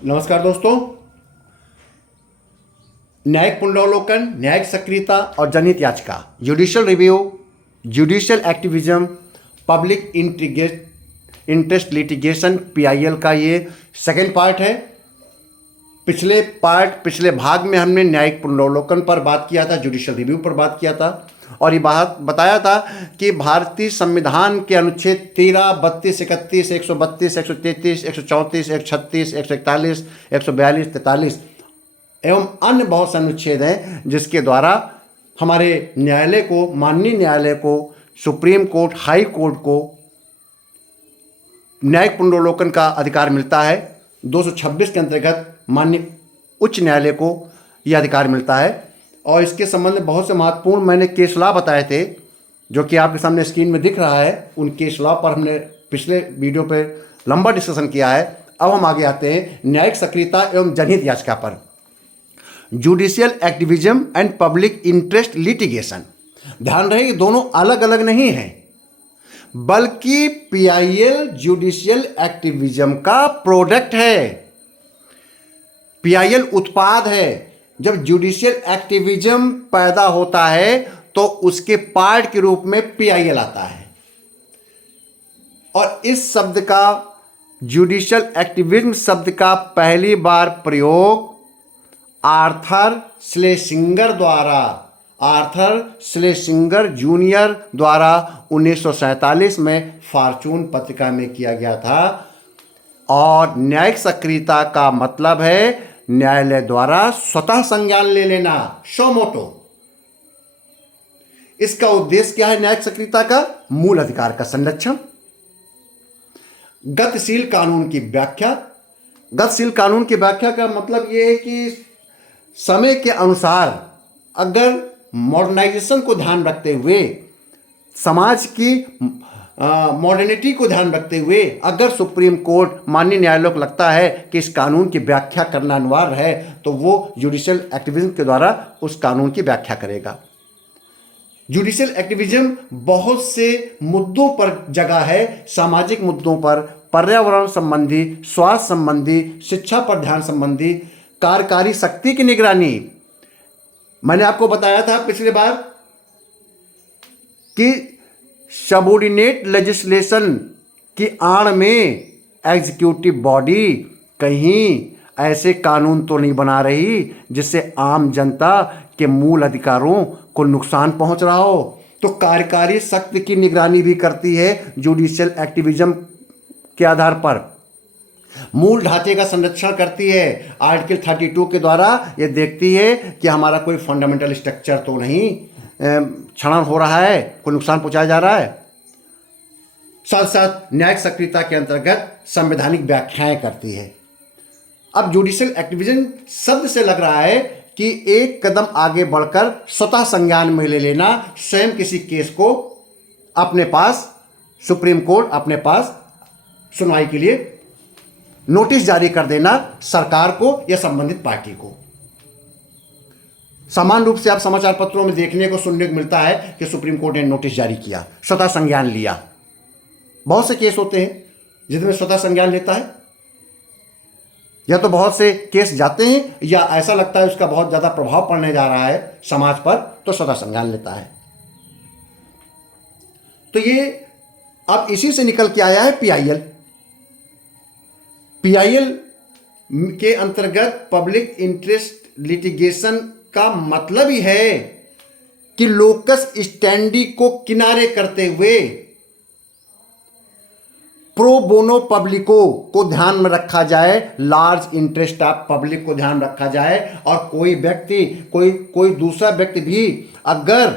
नमस्कार दोस्तों। न्यायिक पुनरावलोकन, न्यायिक सक्रियता और जनहित याचिका, judicial review, judicial activism, public interest litigation PIL का ये सेकेंड पार्ट है। पिछले भाग में हमने न्यायिक पुनरावलोकन पर बात किया था, जुडिशियल रिव्यू पर बात किया था और ये बात बताया था कि भारतीय संविधान के अनुच्छेद 13, 32, 31, 132, 133, 134, 136, 141, 142, 43 एवं अन्य बहुत से अनुच्छेद हैं जिसके द्वारा हमारे न्यायालय को, माननीय न्यायालय को, सुप्रीम कोर्ट, हाई कोर्ट को न्यायिक पुनरावलोकन का अधिकार मिलता है। 226 के अंतर्गत माननीय उच्च न्यायालय को यह अधिकार मिलता है और इसके संबंध में बहुत से महत्वपूर्ण मैंने केस लॉ बताए थे जो कि आपके सामने स्क्रीन में दिख रहा है। उन केस लॉ पर हमने पिछले वीडियो पर लंबा डिस्कशन किया है। अब हम आगे आते हैं न्यायिक सक्रियता एवं जनहित याचिका पर। Judicial activism and public interest litigation, ध्यान रहे कि दोनों अलग अलग नहीं हैं, बल्कि पीआईएल जुडिशियल एक्टिविज्म का प्रोडक्ट है। पीआईएल उत्पाद है। जब जुडिशियल एक्टिविज्म पैदा होता है तो उसके पार्ट के रूप में पीआईएल आता है और इस शब्द का, जुडिशियल एक्टिविज्म शब्द का पहली बार प्रयोग आर्थर श्लेसिंगर जूनियर द्वारा 1947 में फॉर्चून पत्रिका में किया गया था। और न्यायिक सक्रियता का मतलब है न्यायालय द्वारा स्वतः संज्ञान ले लेना, शो मोटो। इसका उद्देश्य क्या है? न्यायिक सक्रियता का मूल अधिकार का संरक्षण, गतिशील कानून की व्याख्या। गतिशील कानून की व्याख्या का मतलब यह है कि समय के अनुसार, अगर मॉडर्नाइजेशन को ध्यान रखते हुए, समाज की मॉडर्निटी को ध्यान रखते हुए, अगर सुप्रीम कोर्ट, माननीय न्यायालय को लगता है कि इस कानून की व्याख्या करना अनिवार्य है तो वो जुडिशियल एक्टिविज्म के द्वारा उस कानून की व्याख्या करेगा। जुडिशियल एक्टिविज्म बहुत से मुद्दों पर जगह है, सामाजिक मुद्दों पर, पर्यावरण संबंधी, स्वास्थ्य संबंधी, शिक्षा पर ध्यान संबंधी, कार्यकारी शक्ति की निगरानी। मैंने आपको बताया था पिछली बार कि सबऑर्डिनेट लेजिस्लेशन की आड़ में एग्जीक्यूटिव बॉडी कहीं ऐसे कानून तो नहीं बना रही जिससे आम जनता के मूल अधिकारों को नुकसान पहुंच रहा हो। तो कार्यकारी शक्ति की निगरानी भी करती है जुडिशियल एक्टिविज्म के आधार पर। मूल ढांचे का संरक्षण करती है। आर्टिकल 32 के द्वारा यह देखती है कि हमारा कोई फंडामेंटल स्ट्रक्चर तो नहीं क्षरण हो रहा है, कोई नुकसान पहुंचाया जा रहा है। साथ साथ न्यायिक सक्रियता के अंतर्गत संवैधानिक व्याख्याएं करती है। अब जुडिशियल एक्टिविज्म शब्द से लग रहा है कि एक कदम आगे बढ़कर स्वतः संज्ञान में ले लेना, स्वयं किसी केस को अपने पास, सुप्रीम कोर्ट अपने पास सुनवाई के लिए नोटिस जारी कर देना सरकार को या संबंधित पार्टी को। समान रूप से आप समाचार पत्रों में देखने को, सुनने को मिलता है कि सुप्रीम कोर्ट ने नोटिस जारी किया, स्वतः संज्ञान लिया। बहुत से केस होते हैं जिनमें स्वतः संज्ञान लेता है, या तो बहुत से केस जाते हैं या ऐसा लगता है उसका बहुत ज्यादा प्रभाव पड़ने जा रहा है समाज पर, तो स्वतः संज्ञान लेता है। तो ये अब इसी से निकल के आया है पीआईएल। पीआईएल के अंतर्गत पब्लिक इंटरेस्ट लिटिगेशन का मतलब ही है कि लोकस स्टैंडी को किनारे करते हुए प्रो बोनो पब्लिको को ध्यान में रखा जाए, लार्ज इंटरेस्ट ऑफ पब्लिक को ध्यान रखा जाए, और कोई व्यक्ति, कोई दूसरा व्यक्ति भी अगर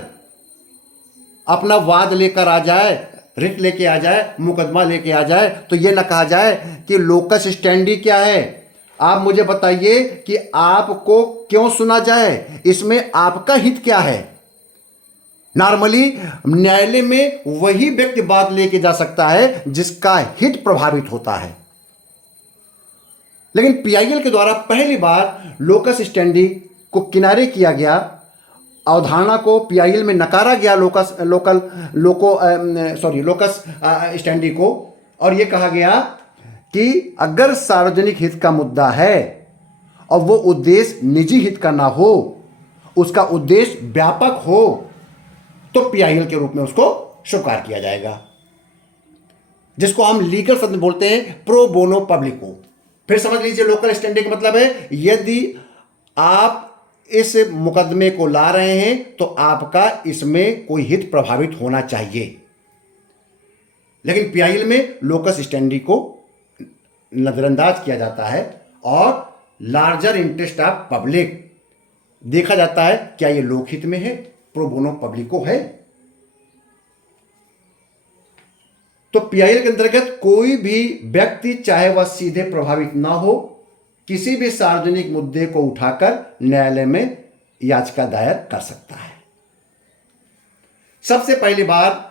अपना वाद लेकर आ जाए, रिट लेके आ जाए, मुकदमा लेके आ जाए, तो यह ना कहा जाए कि लोकस स्टैंडी क्या है, आप मुझे बताइए कि आपको क्यों सुना जाए, इसमें आपका हित क्या है। नॉर्मली न्यायालय में वही व्यक्ति बात लेके जा सकता है जिसका हित प्रभावित होता है, लेकिन पीआईएल के द्वारा पहली बार लोकस स्टैंडी को किनारे किया गया, अवधारणा को पीआईएल में नकारा गया, लोकस स्टैंडी को, और यह कहा गया कि अगर सार्वजनिक हित का मुद्दा है और वो उद्देश्य निजी हित का ना हो, उसका उद्देश्य व्यापक हो, तो पीआईएल के रूप में उसको स्वीकार किया जाएगा, जिसको हम लीगल शब्द में बोलते हैं प्रो बोनो पब्लिको। फिर समझ लीजिए, लोकल स्टैंडिंग का मतलब है यदि आप इस मुकदमे को ला रहे हैं तो आपका इसमें कोई हित प्रभावित होना चाहिए। लेकिन पीआईएल में लोकस स्टैंडी को नजरअंदाज किया जाता है और लार्जर इंटरेस्ट ऑफ पब्लिक देखा जाता है, क्या ये लोकहित में है, प्रो बोनो पब्लिको है। तो पीआईएल के अंतर्गत कोई भी व्यक्ति चाहे वह सीधे प्रभावित ना हो, किसी भी सार्वजनिक मुद्दे को उठाकर न्यायालय में याचिका दायर कर सकता है। सबसे पहली बार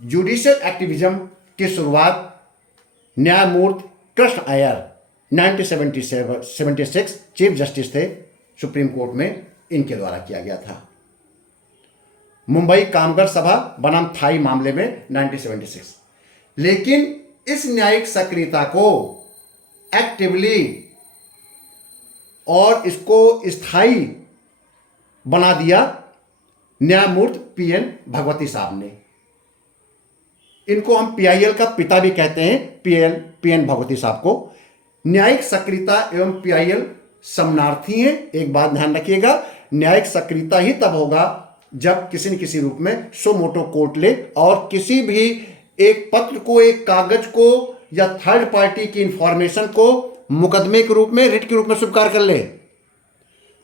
जुडिशियल एक्टिविज्म की शुरुआत न्यायमूर्ति कृष्ण अय्यर 1976 चीफ जस्टिस थे सुप्रीम कोर्ट में, इनके द्वारा किया गया था। मुंबई कामगार सभा बनाम थाई मामले में 1976। लेकिन इस न्यायिक सक्रियता को एक्टिवली और इसको स्थायी बना दिया न्यायमूर्ति पीएन भगवती साहब ने। इनको हम पीआईएल का पिता भी कहते हैं, पीएन भगवती साहब को। न्यायिक सक्रियता एवं पीआईएल समानार्थी हैं। एक बात ध्यान रखिएगा, न्यायिक सक्रियता ही तब होगा जब किसी न किसी रूप में सो मोटो कोर्ट ले और किसी भी एक पत्र को, एक कागज को या थर्ड पार्टी की इंफॉर्मेशन को मुकदमे के रूप में, रिट के रूप में स्वीकार कर ले।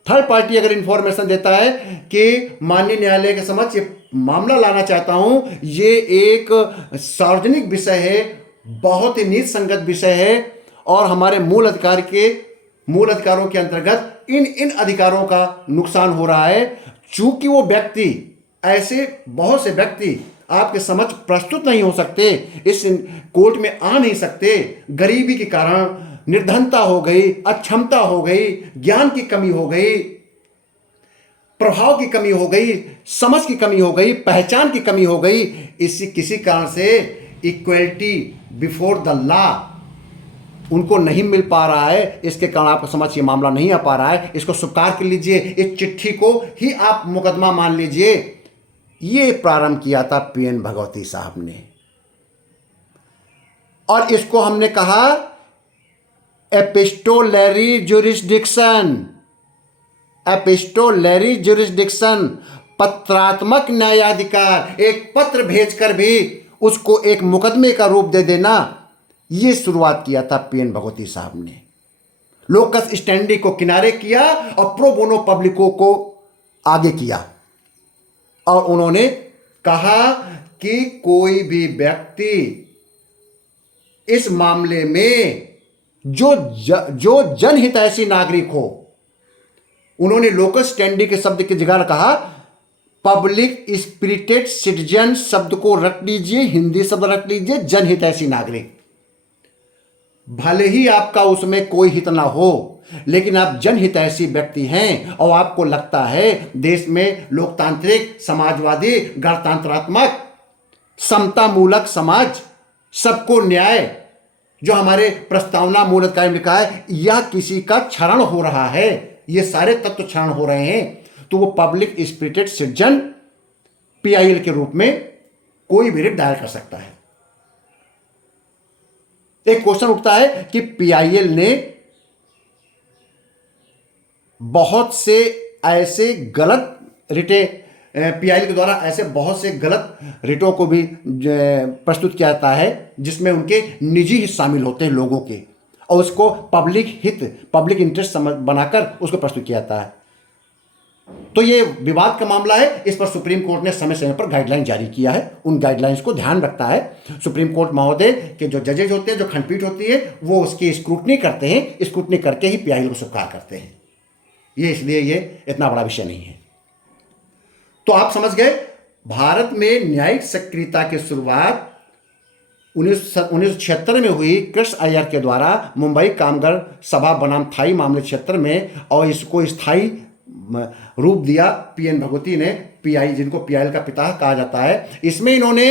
थर्ड पार्टी अगर इंफॉर्मेशन देता है कि माननीय न्यायालय के समक्ष ये मामला लाना चाहता हूं, ये एक सार्वजनिक विषय है, बहुत ही नीति संगत विषय है और हमारे मूल अधिकारों के अंतर्गत इन अधिकारों का नुकसान हो रहा है, चूंकि वो व्यक्ति, ऐसे बहुत से व्यक्ति आपके समक्ष प्रस्तुत नहीं हो सकते, इस कोर्ट में आ नहीं सकते, गरीबी के कारण, निर्धनता हो गई, अक्षमता हो गई, ज्ञान की कमी हो गई, प्रभाव की कमी हो गई, समझ की कमी हो गई, पहचान की कमी हो गई, इसी किसी कारण से इक्वलिटी बिफोर द लॉ उनको नहीं मिल पा रहा है। इसके कारण आपको समझ ये मामला नहीं आ पा रहा है, इसको स्वीकार कर लीजिए, इस चिट्ठी को ही आप मुकदमा मान लीजिए। ये प्रारंभ किया था पीएन भगवती साहब ने और इसको हमने कहा एपिस्टोलरी जुरिस्डिक्शन। एपिस्टोलरी जुरिस्डिक्शन, पत्रात्मक न्यायाधिकार, एक पत्र भेजकर भी उसको एक मुकदमे का रूप दे देना, ये शुरुआत किया था पीएन भगवती साहब ने। लोकस स्टैंडी को किनारे किया और प्रो बोनो पब्लिको को आगे किया और उन्होंने कहा कि कोई भी व्यक्ति इस मामले में जो जनहितैषी नागरिक हो, उन्होंने लोकस स्टैंडी के शब्द की जगह कहा पब्लिक स्पिरिटेड सिटीजन शब्द को रख लीजिए, हिंदी शब्द रख लीजिए, जनहितैषी नागरिक। भले ही आपका उसमें कोई हित ना हो, लेकिन आप जनहितैषी व्यक्ति हैं और आपको लगता है देश में लोकतांत्रिक, समाजवादी, गणतंत्रात्मक, समतामूलक समाज, सबको न्याय, जो हमारे प्रस्तावना मूल अधिकार में लिखा है, यह किसी का क्षरण हो रहा है, ये सारे तत्व क्षरण हो रहे हैं, तो वो पब्लिक स्पिरिटेड सिटीजन पीआईएल के रूप में कोई भी रिट दायर कर सकता है। एक क्वेश्चन उठता है कि पीआईएल ने बहुत से ऐसे गलत रिटे, पीआईएल के द्वारा ऐसे बहुत से गलत रिटों को भी प्रस्तुत किया जाता है जिसमें उनके निजी हित शामिल होते हैं लोगों के, और उसको पब्लिक हित, पब्लिक इंटरेस्ट बनाकर उसको प्रस्तुत किया जाता है। तो ये विवाद का मामला है, इस पर सुप्रीम कोर्ट ने समय समय पर गाइडलाइन जारी किया है। उन गाइडलाइंस को ध्यान रखता है सुप्रीम कोर्ट महोदय के जो जजेज होते हैं, जो खंडपीठ होती है, वो उसकी स्क्रूटनी करते हैं, स्क्रूटनी करके ही पीआईएल को स्वीकार करते हैं। ये इसलिए ये इतना बड़ा विषय नहीं है। तो आप समझ गए, भारत में न्यायिक सक्रियता की शुरुआत 1976 में हुई कृष्ण अय्यर के द्वारा मुंबई कामगार सभा बनाम थाई मामले क्षेत्र में, और इसको स्थायी रूप दिया पीएन भगवती ने, जिनको पीआईएल का पिता कहा जाता है। इसमें इन्होंने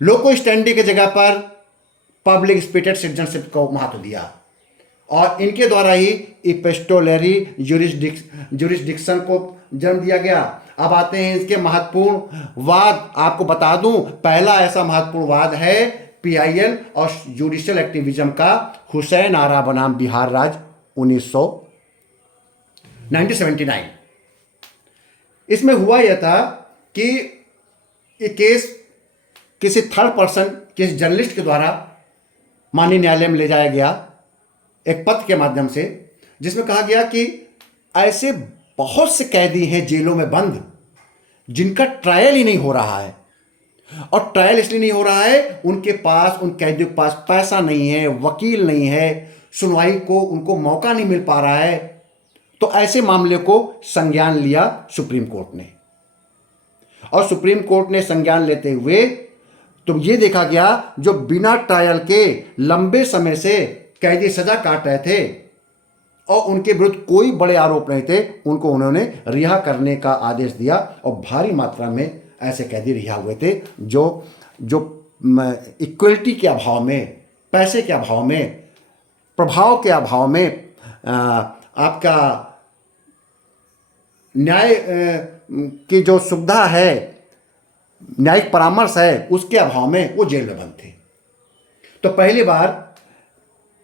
लोको स्टैंडी की जगह पर पब्लिक स्पिरिटेड सिटीजनशिप को महत्व दिया और इनके द्वारा ही इपिस्टोलरी जुरिस्डिक्शन को जन्म दिया गया। अब आते हैं इसके महत्वपूर्ण वाद। आपको बता दूं, पहला ऐसा महत्वपूर्ण वाद है पीआईएल और जुडिशियल एक्टिविज्म का, हुसैन आरा बनाम बिहार राज्य 1979। इसमें हुआ यह था कि ये केस किसी थर्ड पर्सन, किसी जर्नलिस्ट के द्वारा माननीय न्यायालय में ले जाया गया एक पत्र के माध्यम से, जिसमें कहा गया कि ऐसे बहुत से कैदी हैं जेलों में बंद जिनका ट्रायल ही नहीं हो रहा है। और ट्रायल इसलिए नहीं हो रहा है, उनके पास, उन कैदियों के पास पैसा नहीं है, वकील नहीं है, सुनवाई को उनको मौका नहीं मिल पा रहा है। तो ऐसे मामले को संज्ञान लिया सुप्रीम कोर्ट ने, और सुप्रीम कोर्ट ने संज्ञान लेते हुए तो ये देखा गया जो बिना ट्रायल के लंबे समय से कैदी सजा काट रहे थे और उनके विरुद्ध कोई बड़े आरोप नहीं थे, उनको उन्होंने रिहा करने का आदेश दिया। और भारी मात्रा में ऐसे कैदी रिहा हुए थे जो इक्वलिटी के अभाव में, पैसे के अभाव में, प्रभाव के अभाव में, आपका न्याय की जो सुविधा है, न्यायिक परामर्श है, उसके अभाव में वो जेल में बंद थे। तो पहली बार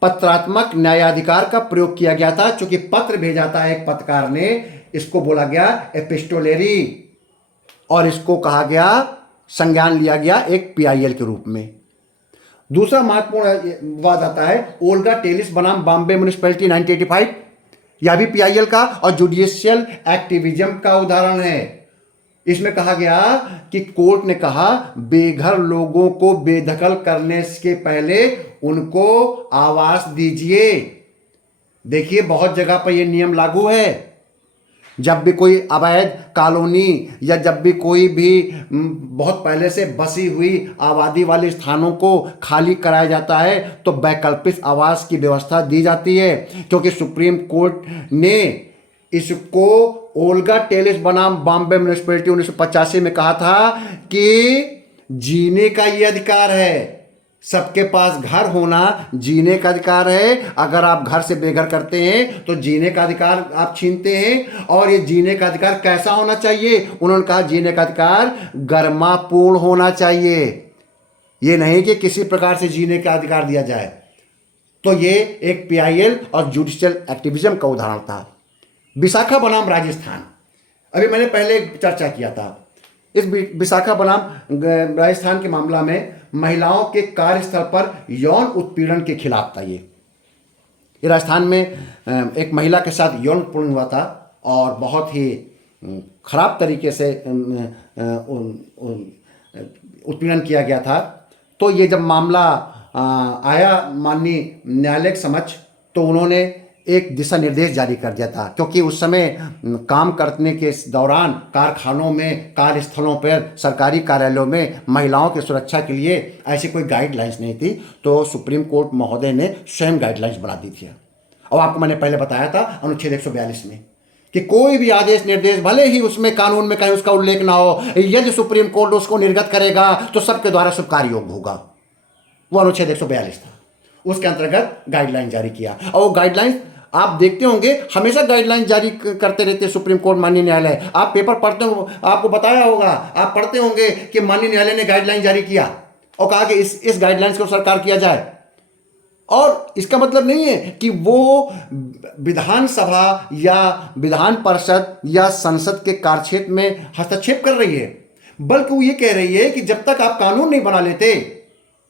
पत्रात्मक न्यायाधिकार का प्रयोग किया गया था, चूंकि पत्र भेजा था एक पत्रकार ने, इसको बोला गया एपिस्टोलरी, और इसको कहा गया, संज्ञान लिया गया एक पीआईएल के रूप में। दूसरा महत्वपूर्ण वाद आता है ओल्गा टेलिस बनाम बॉम्बे म्युनिसिपैलिटी 1985, यह भी पीआईएल का और जुडिशियल एक्टिविज्म का उदाहरण है। इसमें कहा गया कि कोर्ट ने कहा बेघर लोगों को बेदखल करने के पहले उनको आवास दीजिए। देखिए बहुत जगह पर यह नियम लागू है। जब भी कोई अवैध कॉलोनी या जब भी कोई भी बहुत पहले से बसी हुई आबादी वाले स्थानों को खाली कराया जाता है तो वैकल्पिक आवास की व्यवस्था दी जाती है, क्योंकि सुप्रीम कोर्ट ने इसको ओल्गा टेलिस बनाम बॉम्बे म्युनिसिपैलिटी 1985 में कहा था कि जीने का ये अधिकार है, सबके पास घर होना जीने का अधिकार है। अगर आप घर से बेघर करते हैं तो जीने का अधिकार आप छीनते हैं। और ये जीने का अधिकार कैसा होना चाहिए? उन्होंने कहा जीने का अधिकार गरिमापूर्ण होना चाहिए, ये नहीं कि किसी प्रकार से जीने का अधिकार दिया जाए। तो ये एक पीआईएल और जुडिशियल एक्टिविज्म का उदाहरण था। विशाखा बनाम राजस्थान, अभी मैंने पहले चर्चा किया था। इस विशाखा बनाम राजस्थान के मामला में महिलाओं के कार्यस्थल पर यौन उत्पीड़न के खिलाफ था। ये राजस्थान में एक महिला के साथ यौन उत्पीड़न हुआ था और बहुत ही खराब तरीके से उत्पीड़न किया गया था। तो ये जब मामला आया माननीय न्यायालय के समक्ष, तो उन्होंने एक दिशा निर्देश जारी कर दिया था, क्योंकि उस समय काम करने के दौरान कारखानों में, कार्यस्थलों पर, सरकारी कार्यालयों में महिलाओं की सुरक्षा के लिए ऐसी कोई गाइडलाइंस नहीं थी। तो सुप्रीम कोर्ट महोदय ने स्वयं गाइडलाइंस बना दी थी। और आपको मैंने पहले बताया था अनुच्छेद 142 में कि कोई भी आदेश निर्देश, भले ही उसमें कानून में कहीं उसका उल्लेख ना हो, यदि सुप्रीम कोर्ट उसको निर्गत करेगा तो सबके द्वारा स्वीकार योग्य होगा। वो अनुच्छेद 142 था, उसके अंतर्गत गाइडलाइन जारी किया। और वो गाइडलाइंस आप देखते होंगे हमेशा गाइडलाइन जारी करते रहते सुप्रीम कोर्ट, माननीय न्यायालय। आप पेपर पढ़ते हो, आपको बताया होगा, आप पढ़ते होंगे कि माननीय न्यायालय ने गाइडलाइन जारी किया और कहा कि इस गाइडलाइंस को सरकार किया जाए। और इसका मतलब नहीं है कि वो विधानसभा या विधान परिषद या संसद के कार्यक्षेत्र में हस्तक्षेप कर रही है, बल्कि वो ये कह रही है कि जब तक आप कानून नहीं बना लेते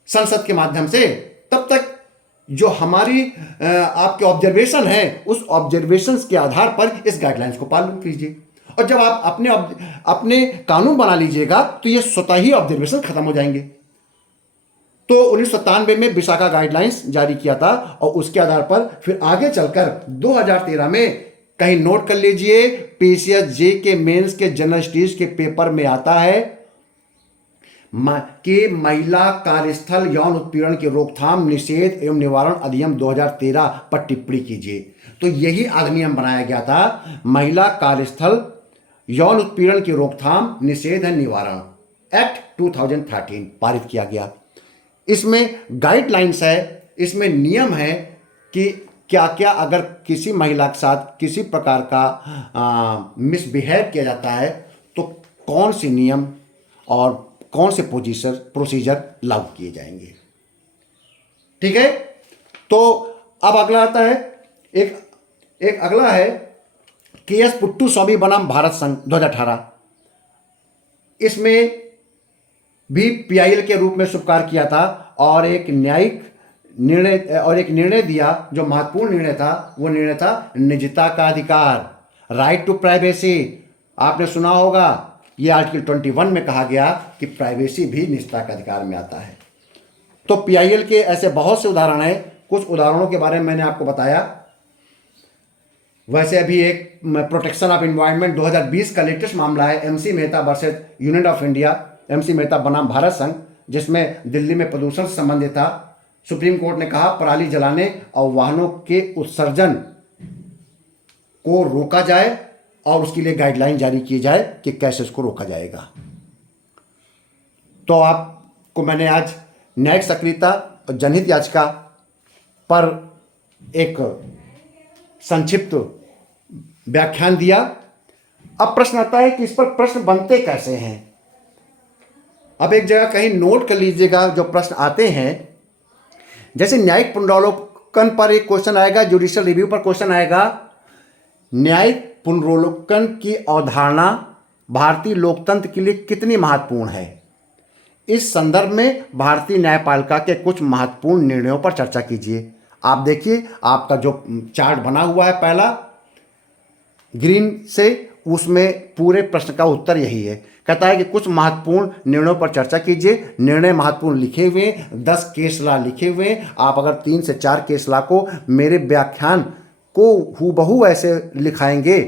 संसद के माध्यम से, तब तक जो हमारी आपके ऑब्जर्वेशन है, उस ऑब्जर्वेशंस के आधार पर इस गाइडलाइंस को पालन कीजिए। और जब आप अपने कानून बना लीजिएगा तो ये स्वतः ही ऑब्जर्वेशन खत्म हो जाएंगे। तो 1997 में विशाखा गाइडलाइंस जारी किया था और उसके आधार पर फिर आगे चलकर 2013 में, कहीं नोट कर लीजिए, पीसीएस जे के मेंस के जनरल स्टडीज के पेपर में आता है कि महिला कार्यस्थल यौन उत्पीड़न की रोकथाम, निषेध एवं निवारण अधिनियम 2013 पर टिप्पणी कीजिए। तो यही अधिनियम बनाया गया था, महिला कार्यस्थल यौन उत्पीड़न की रोकथाम, निषेध एवं निवारण। एक्ट 2013 पारित किया गया। इसमें गाइडलाइंस है, इसमें नियम है कि क्या क्या अगर किसी महिला के साथ किसी प्रकार का मिसबिहेव किया जाता है तो कौन सी नियम और कौन से प्रोसीजर लागू किए जाएंगे। ठीक है, तो अब अगला आता है, एक अगला है केएस पुट्टू स्वामी बनाम भारत संघ 2018। इसमें भी पीआईएल के रूप में स्वीकार किया था और एक निर्णय दिया। जो महत्वपूर्ण निर्णय था वो निर्णय था निजता का अधिकार, राइट टू प्राइवेसी। आपने सुना होगा ये आर्टिकल 21 में कहा गया कि प्राइवेसी भी निजता के अधिकार में आता है। तो पीआईएल के ऐसे बहुत से उदाहरण हैं, कुछ उदाहरणों के बारे में मैंने आपको बताया। वैसे अभी एक प्रोटेक्शन ऑफ एनवायरनमेंट 2020 का लेटेस्ट मामला है, MC Mehta versus union of India, MC Mehta बनाम भारत संघ, जिसमें दिल्ली में प्रदूषण से संबंधित था। सुप्रीम कोर्ट ने कहा पराली जलाने और वाहनों के उत्सर्जन को रोका जाए और उसके लिए गाइडलाइन जारी की जाए कि कैसे इसको रोका जाएगा। तो आपको मैंने आज न्यायिक सक्रियता और जनहित याचिका पर एक संक्षिप्त व्याख्यान दिया। अब प्रश्न आता है कि इस पर प्रश्न बनते कैसे हैं। अब एक जगह कहीं नोट कर लीजिएगा जो प्रश्न आते हैं। जैसे न्यायिक पुनरावलोकन पर एक क्वेश्चन आएगा, जुडिशियल रिव्यू पर क्वेश्चन आएगा, न्यायिक पुनरावलोकन की अवधारणा भारतीय लोकतंत्र के लिए कितनी महत्वपूर्ण है। इस संदर्भ में भारतीय न्यायपालिका के कुछ महत्वपूर्ण निर्णयों पर चर्चा कीजिए। आप देखिए, आपका जो चार्ट बना हुआ है पहला ग्रीन से, उसमें पूरे प्रश्न का उत्तर यही है। कहता है कि कुछ महत्वपूर्ण निर्णयों पर चर्चा कीजिए। निर्णय महत्वपूर्ण लिखे हुए, 10 केस लॉ लिखे हुए। आप अगर 3 से 4 केस लॉ को मेरे व्याख्यान को हूबहू ऐसे लिखाएंगे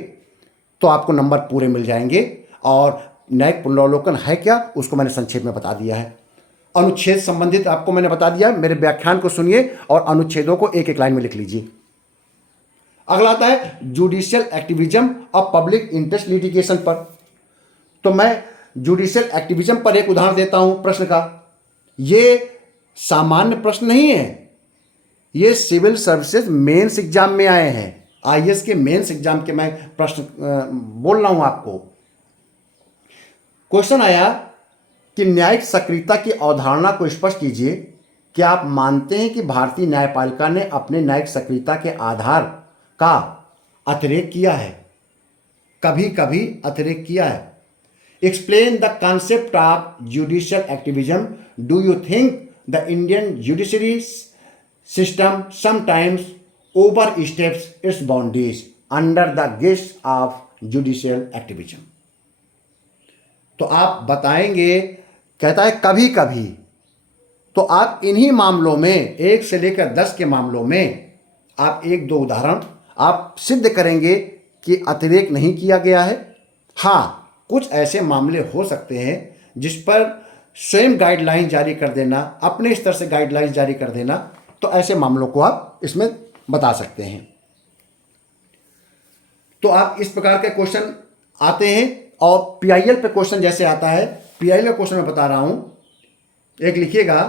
तो आपको नंबर पूरे मिल जाएंगे। और न्यायिक पुनरावलोकन है क्या, उसको मैंने संक्षेप में बता दिया है। अनुच्छेद संबंधित आपको मैंने बता दिया। मेरे व्याख्यान को सुनिए और अनुच्छेदों को एक एक लाइन में लिख लीजिए। अगला आता है जुडिशियल एक्टिविज्म और पब्लिक इंटरेस्ट लिटिगेशन पर। तो मैं जुडिशियल एक्टिविज्म पर एक उदाहरण देता हूं प्रश्न का। ये सामान्य प्रश्न नहीं है, ये सिविल सर्विसेज मेंस एग्जाम में आए हैं। आईएएस के मेंस एग्जाम के मैं प्रश्न बोल रहा हूं आपको। क्वेश्चन आया कि न्यायिक सक्रियता की अवधारणा को स्पष्ट कीजिए। क्या आप मानते हैं कि भारतीय न्यायपालिका ने अपने न्यायिक सक्रियता के आधार का अतिरेक किया है? कभी कभी अतिरेक किया है। Explain the concept of judicial activism. Do you think the Indian judiciary system sometimes oversteps its boundaries under the guise of judicial activism? तो आप बताएंगे, कहता है कभी कभी। तो आप इन्हीं मामलों में 1 से लेकर 10 के मामलों में आप 1-2 उदाहरण आप सिद्ध करेंगे कि अतिरेक नहीं किया गया है। हाँ, कुछ ऐसे मामले हो सकते हैं जिस पर स्वयं गाइडलाइन जारी कर देना, अपने स्तर से गाइडलाइन जारी कर देना, तो ऐसे मामलों को आप इसमें बता सकते हैं। तो आप इस प्रकार के क्वेश्चन आते हैं। और पीआईएल पे क्वेश्चन जैसे आता है, पीआईएल का क्वेश्चन मैं बता रहा हूं, एक लिखिएगा,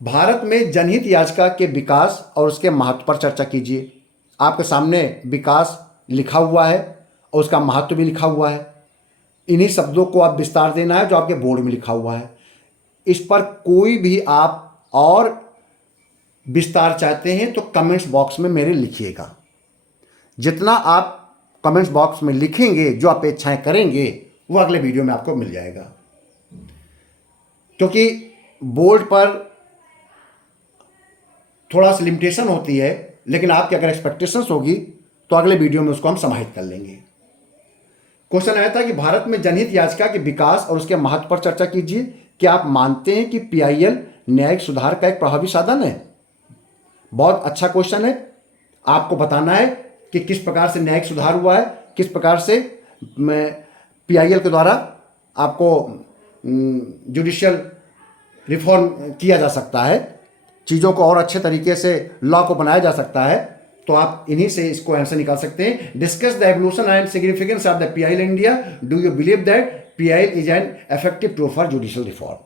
भारत में जनहित याचिका के विकास और उसके महत्व पर चर्चा कीजिए। आपके सामने विकास लिखा हुआ है और उसका महत्व भी लिखा हुआ है। इन्हीं शब्दों को आप विस्तार देना है जो आपके बोर्ड में लिखा हुआ है। इस पर कोई भी आप और विस्तार चाहते हैं तो कमेंट्स बॉक्स में मेरे लिखिएगा। जितना आप कमेंट्स बॉक्स में लिखेंगे, जो अपेक्षाएं करेंगे, वो अगले वीडियो में आपको मिल जाएगा। क्योंकि बोर्ड पर थोड़ा सा लिमिटेशन होती है, लेकिन आपकी अगर एक्सपेक्टेशंस होगी तो अगले वीडियो में उसको हम समाहित कर लेंगे। क्वेश्चन आया था कि भारत में जनहित याचिका के विकास और उसके महत्व पर चर्चा कीजिए। क्या आप मानते हैं कि पीआईएल न्यायिक सुधार का एक प्रभावी साधन है? बहुत अच्छा क्वेश्चन है। आपको बताना है कि किस प्रकार से न्यायिक सुधार हुआ है, किस प्रकार से पीआईएल के द्वारा आपको जुडिशियल रिफॉर्म किया जा सकता है, चीज़ों को और अच्छे तरीके से लॉ को बनाया जा सकता है। तो आप इन्हीं से इसको आंसर निकाल सकते हैं। Discuss the evolution and significance of the PIL India. Do you believe that PIL is an effective tool for judicial reform.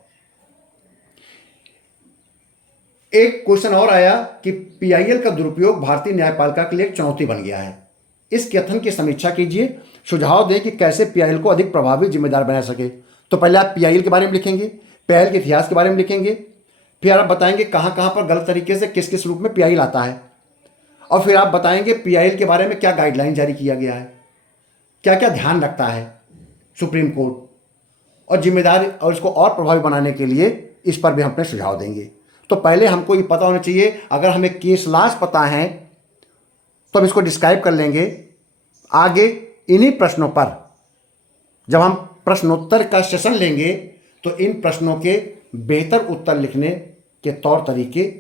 एक क्वेश्चन और आया कि पीआईएल का दुरुपयोग भारतीय न्यायपालिका के लिए एक चुनौती बन गया है। इस कथन की समीक्षा कीजिए, सुझाव दें कि कैसे पीआईएल को अधिक प्रभावी जिम्मेदार बना सके। तो पहले आप पीआईएल के बारे में लिखेंगे, पीआईएल के इतिहास के बारे में लिखेंगे, फिर आप बताएंगे कहाँ कहाँ पर गलत तरीके से किस किस रूप में पीआईएल आता है, और फिर आप बताएंगे पीआईएल के बारे में क्या गाइडलाइन जारी किया गया है, क्या क्या ध्यान रखता है सुप्रीम कोर्ट, और जिम्मेदारी और इसको और प्रभावी बनाने के लिए इस पर भी हम अपने सुझाव देंगे। तो पहले हमको ये पता होना चाहिए, अगर हमें केस लॉज पता है तो हम इसको डिस्क्राइब कर लेंगे। आगे इन्हीं प्रश्नों पर जब हम प्रश्नोत्तर का सेशन लेंगे तो इन प्रश्नों के बेहतर उत्तर लिखने के तौर तरीके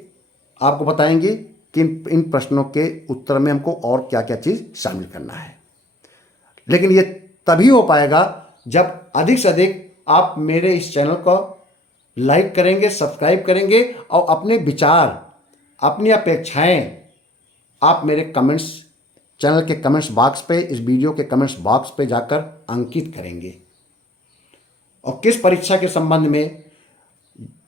आपको बताएंगे कि इन प्रश्नों के उत्तर में हमको और क्या क्या चीज़ शामिल करना है। लेकिन ये तभी हो पाएगा जब अधिक से अधिक आप मेरे इस चैनल को लाइक करेंगे, सब्सक्राइब करेंगे और अपने विचार, अपनी अपेक्षाएं आप मेरे कमेंट्स, चैनल के कमेंट्स बॉक्स पे, इस वीडियो के कमेंट्स बॉक्स पे जाकर अंकित करेंगे। और किस परीक्षा के संबंध में,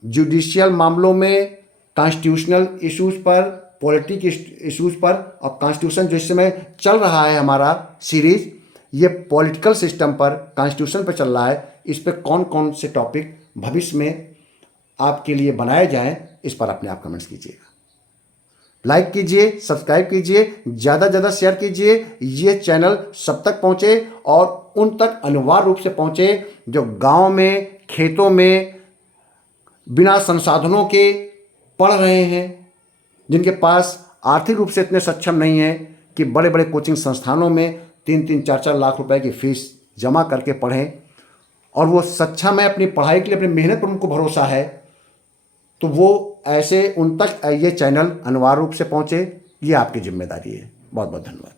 जुडिशियल मामलों में, कॉन्स्टिट्यूशनल इश्यूज पर, पॉलिटिक इश्यूज पर, और कॉन्स्टिट्यूशन जो इस समय चल रहा है हमारा सीरीज, ये पॉलिटिकल सिस्टम पर, कॉन्स्टिट्यूशन पर चल रहा है, इस पर कौन कौन से टॉपिक भविष्य में आपके लिए बनाए जाएं, इस पर अपने आप कमेंट्स कीजिएगा। लाइक कीजिए, सब्सक्राइब कीजिए, ज़्यादा से ज़्यादा शेयर कीजिए, ये चैनल सब तक पहुँचे और उन तक अनिवार्य रूप से पहुँचे जो गांव में, खेतों में बिना संसाधनों के पढ़ रहे हैं, जिनके पास आर्थिक रूप से इतने सक्षम नहीं हैं कि बड़े बड़े कोचिंग संस्थानों में 3-3, 4-4 लाख रुपए की फीस जमा करके पढ़ें, और वो सक्षम है अपनी पढ़ाई के लिए, अपनी मेहनत पर उनको भरोसा है, तो वो ऐसे उन तक ये चैनल अनिवार्य रूप से पहुँचे। ये आपकी जिम्मेदारी है। बहुत बहुत धन्यवाद।